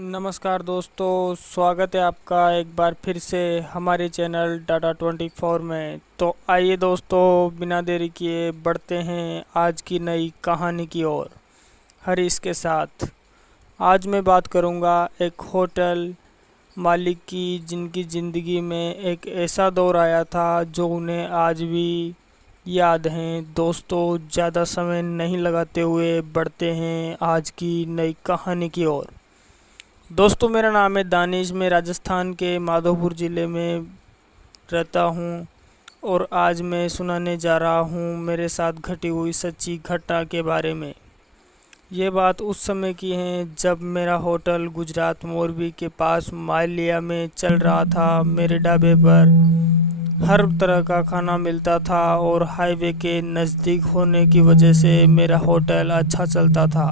नमस्कार दोस्तों, स्वागत है आपका एक बार फिर से हमारे चैनल डाटा 24 में। तो आइए दोस्तों, बिना देरी किए बढ़ते हैं आज की नई कहानी की ओर हरीश के साथ। आज मैं बात करूंगा एक होटल मालिक की, जिनकी ज़िंदगी में एक ऐसा दौर आया था जो उन्हें आज भी याद हैं। दोस्तों, ज़्यादा समय नहीं लगाते हुए बढ़ते हैं आज की नई कहानी की ओर। दोस्तों, मेरा नाम है दानिश। मैं राजस्थान के माधोपुर ज़िले में रहता हूँ और आज मैं सुनाने जा रहा हूँ मेरे साथ घटी हुई सच्ची घटना के बारे में। ये बात उस समय की है जब मेरा होटल गुजरात मोरबी के पास मालिया में चल रहा था। मेरे ढाबे पर हर तरह का खाना मिलता था और हाईवे के नज़दीक होने की वजह से मेरा होटल अच्छा चलता था।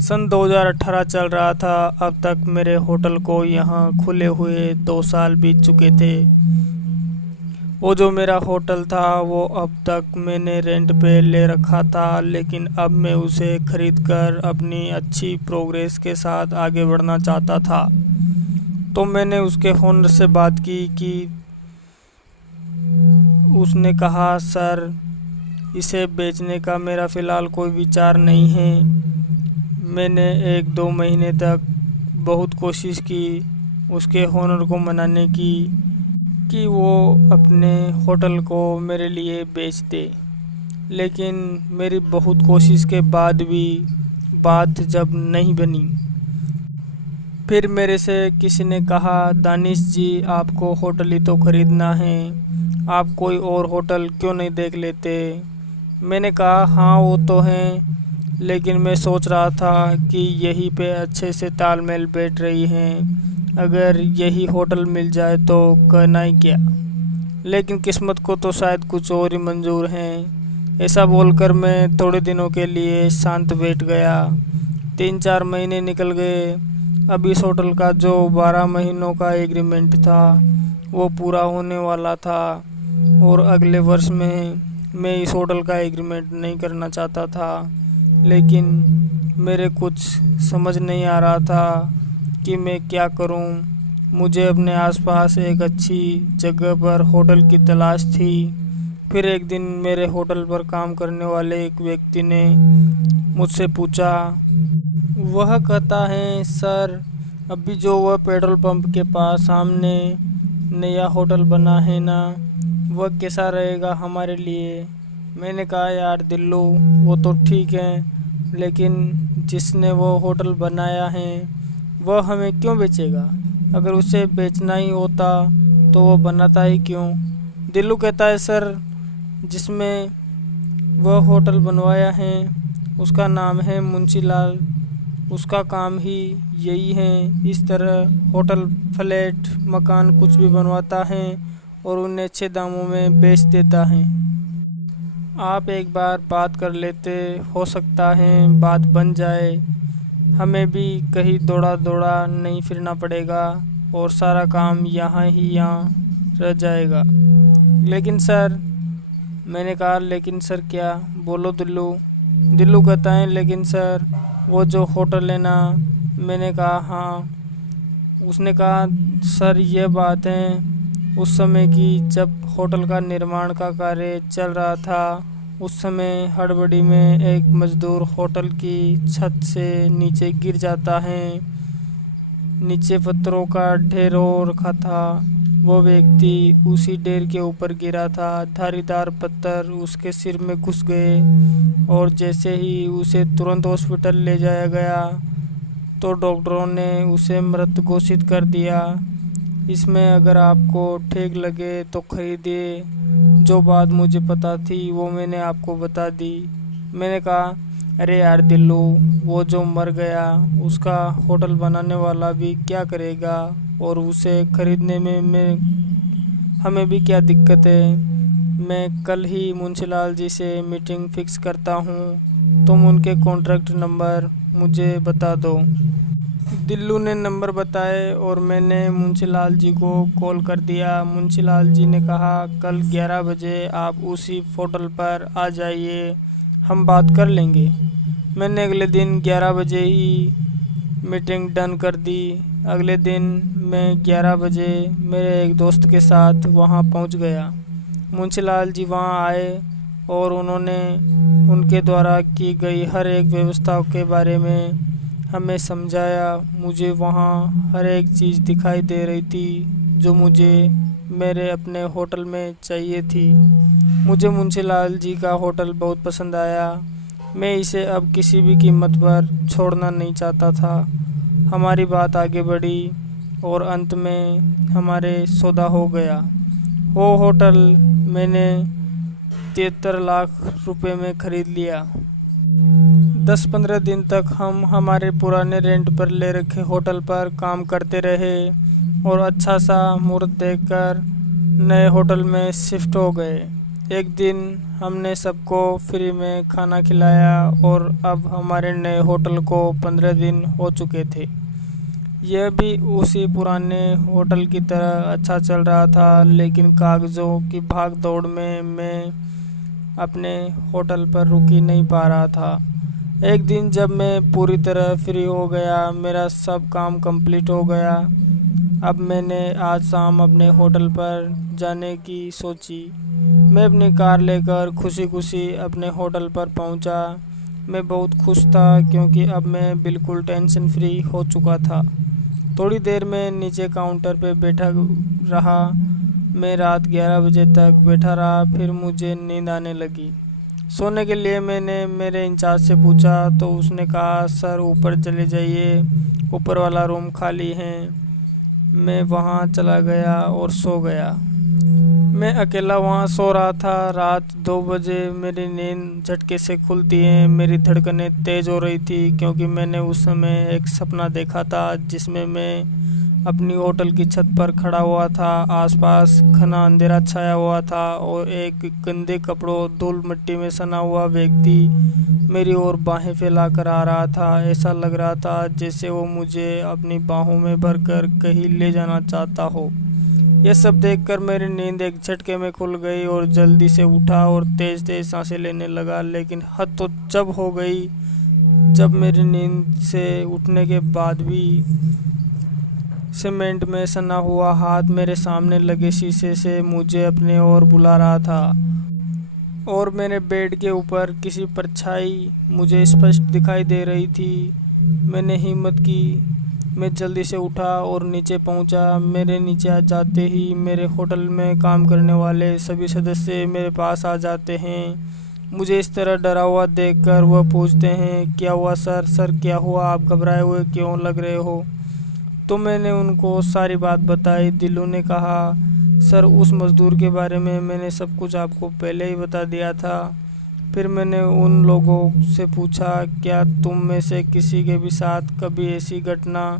सन 2018 चल रहा था। अब तक मेरे होटल को यहाँ खुले हुए 2 साल बीत चुके थे। वो जो मेरा होटल था वो अब तक मैंने रेंट पे ले रखा था, लेकिन अब मैं उसे खरीदकर अपनी अच्छी प्रोग्रेस के साथ आगे बढ़ना चाहता था। तो मैंने उसके ओनर से बात की कि उसने कहा, सर, इसे बेचने का मेरा फ़िलहाल कोई विचार नहीं है। मैंने 1-2 महीने तक बहुत कोशिश की उसके ओनर को मनाने की कि वो अपने होटल को मेरे लिए बेच दे, लेकिन मेरी बहुत कोशिश के बाद भी बात जब नहीं बनी, फिर मेरे से किसी ने कहा, दानिश जी, आपको होटल ही तो ख़रीदना है, आप कोई और होटल क्यों नहीं देख लेते। मैंने कहा, हाँ वो तो हैं, लेकिन मैं सोच रहा था कि यहीं पे अच्छे से तालमेल बैठ रही हैं, अगर यही होटल मिल जाए तो करना ही क्या। लेकिन किस्मत को तो शायद कुछ और ही मंजूर हैं। ऐसा बोलकर मैं थोड़े दिनों के लिए शांत बैठ गया। 3-4 महीने निकल गए। अब इस होटल का जो 12 महीनों का एग्रीमेंट था वो पूरा होने वाला था और अगले वर्ष में मैं इस होटल का एग्रीमेंट नहीं करना चाहता था, लेकिन मेरे कुछ समझ नहीं आ रहा था कि मैं क्या करूं। मुझे अपने आसपास एक अच्छी जगह पर होटल की तलाश थी। फिर एक दिन मेरे होटल पर काम करने वाले एक व्यक्ति ने मुझसे पूछा। वह कहता है, सर, अभी जो वह पेट्रोल पंप के पास सामने नया होटल बना है ना, वह कैसा रहेगा हमारे लिए। मैंने कहा, यार दिल्लू, वो तो ठीक है, लेकिन जिसने वो होटल बनाया है वह हमें क्यों बेचेगा। अगर उसे बेचना ही होता तो वो बनाता ही क्यों। दिल्लू कहता है, सर, जिसमें वह होटल बनवाया है उसका नाम है मुंशी लाल। उसका काम ही यही है, इस तरह होटल, फ्लैट, मकान कुछ भी बनवाता है और उन्हें अच्छे दामों में बेच देता है। आप एक बार बात कर लेते, हो सकता है बात बन जाए। हमें भी कहीं दौड़ा दौड़ा नहीं फिरना पड़ेगा और सारा काम यहाँ रह जाएगा। लेकिन सर, मैंने कहा, लेकिन सर क्या, बोलो दिल्लू। दिल्लू कहता है, लेकिन सर, वो जो होटल है ना। मैंने कहा, हाँ। उसने कहा, सर, ये बात है उस समय की, जब होटल का निर्माण का कार्य चल रहा था। उस समय हड़बड़ी में एक मज़दूर होटल की छत से नीचे गिर जाता है। नीचे पत्थरों का ढेर हो रखा था। वो व्यक्ति उसी ढेर के ऊपर गिरा था। धारीदार पत्थर उसके सिर में घुस गए और जैसे ही उसे तुरंत हॉस्पिटल ले जाया गया तो डॉक्टरों ने उसे मृत घोषित कर दिया। इसमें अगर आपको ठीक लगे तो खरीदिए। जो बात मुझे पता थी वो मैंने आपको बता दी। मैंने कहा, अरे यार दिल्लू, वो जो मर गया उसका होटल बनाने वाला भी क्या करेगा और उसे खरीदने में हमें भी क्या दिक्कत है। मैं कल ही मुंशीलाल जी से मीटिंग फिक्स करता हूँ, तुम उनके कॉन्ट्रैक्ट नंबर मुझे बता दो। दिल्लू ने नंबर बताए और मैंने मुंशीलाल जी को कॉल कर दिया। मुंशीलाल जी ने कहा, कल 11 बजे आप उसी होटल पर आ जाइए, हम बात कर लेंगे। मैंने अगले दिन 11 बजे ही मीटिंग डन कर दी। अगले दिन मैं 11 बजे मेरे एक दोस्त के साथ वहां पहुंच गया। मुंशीलाल जी वहां आए और उन्होंने उनके द्वारा की गई हर एक व्यवस्था के बारे में हमें समझाया। मुझे वहां हर एक चीज़ दिखाई दे रही थी जो मुझे मेरे अपने होटल में चाहिए थी। मुझे मुंशीलाल जी का होटल बहुत पसंद आया। मैं इसे अब किसी भी कीमत पर छोड़ना नहीं चाहता था। हमारी बात आगे बढ़ी और अंत में हमारे सौदा हो गया। वो होटल मैंने 73 लाख रुपए में खरीद लिया। 10-15 दिन तक हम हमारे पुराने रेंट पर ले रखे होटल पर काम करते रहे और अच्छा सा मुहूर्त देखकर नए होटल में शिफ्ट हो गए। एक दिन हमने सबको फ्री में खाना खिलाया और अब हमारे नए होटल को 15 दिन हो चुके थे। यह भी उसी पुराने होटल की तरह अच्छा चल रहा था, लेकिन कागज़ों की भाग दौड़ में मैं अपने होटल पर रुक ही नहीं पा रहा था। एक दिन जब मैं पूरी तरह फ्री हो गया, मेरा सब काम कंप्लीट हो गया, अब मैंने आज शाम अपने होटल पर जाने की सोची। मैं अपनी कार लेकर खुशी खुशी अपने होटल पर पहुंचा। मैं बहुत खुश था क्योंकि अब मैं बिल्कुल टेंशन फ्री हो चुका था। थोड़ी देर में नीचे काउंटर पे बैठा रहा। मैं रात 11 बजे तक बैठा रहा, फिर मुझे नींद आने लगी। सोने के लिए मैंने मेरे इंचार्ज से पूछा तो उसने कहा, सर ऊपर चले जाइए, ऊपर वाला रूम खाली है। मैं वहाँ चला गया और सो गया। मैं अकेला वहाँ सो रहा था। रात 2 बजे मेरी नींद झटके से खुलती है। मेरी धड़कनें तेज़ हो रही थी क्योंकि मैंने उस समय एक सपना देखा था जिसमें मैं अपनी होटल की छत पर खड़ा हुआ था। आसपास घना अंधेरा छाया हुआ था और एक गंदे कपड़ों धूल मिट्टी में सना हुआ व्यक्ति मेरी ओर बाहें फैलाकर आ रहा था। ऐसा लग रहा था जैसे वो मुझे अपनी बाहों में भरकर कहीं ले जाना चाहता हो। यह सब देखकर मेरी नींद एक झटके में खुल गई और जल्दी से उठा और तेज तेज सांसें लेने लगा। लेकिन हद तो जब हो गई जब मेरी नींद से उठने के बाद भी सीमेंट में सना हुआ हाथ मेरे सामने लगे शीशे से मुझे अपने ओर बुला रहा था और मेरे बेड के ऊपर किसी परछाई मुझे स्पष्ट दिखाई दे रही थी। मैंने हिम्मत की। मैं जल्दी से उठा और नीचे पहुंचा। मेरे नीचे आ जाते ही मेरे होटल में काम करने वाले सभी सदस्य मेरे पास आ जाते हैं। मुझे इस तरह डरा हुआ देखकर वह पूछते हैं, क्या हुआ सर? सर क्या हुआ? आप घबराए हुए क्यों लग रहे हो? तो मैंने उनको सारी बात बताई। दिलू ने कहा, सर उस मज़दूर के बारे में मैंने सब कुछ आपको पहले ही बता दिया था। फिर मैंने उन लोगों से पूछा, क्या तुम में से किसी के भी साथ कभी ऐसी घटना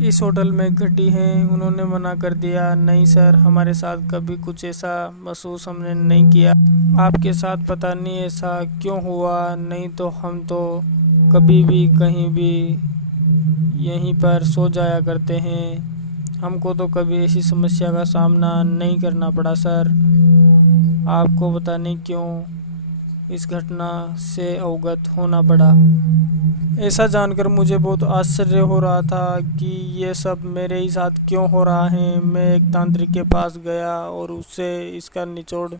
इस होटल में घटी है? उन्होंने मना कर दिया, नहीं सर, हमारे साथ कभी कुछ ऐसा महसूस हमने नहीं किया। आपके साथ पता नहीं ऐसा क्यों हुआ, नहीं तो हम तो कभी भी कहीं भी यहीं पर सो जाया करते हैं। हमको तो कभी ऐसी समस्या का सामना नहीं करना पड़ा सर। आपको पता नहीं क्यों इस घटना से अवगत होना पड़ा। ऐसा जानकर मुझे बहुत आश्चर्य हो रहा था कि ये सब मेरे ही साथ क्यों हो रहा है। मैं एक तांत्रिक के पास गया और उससे इसका निचोड़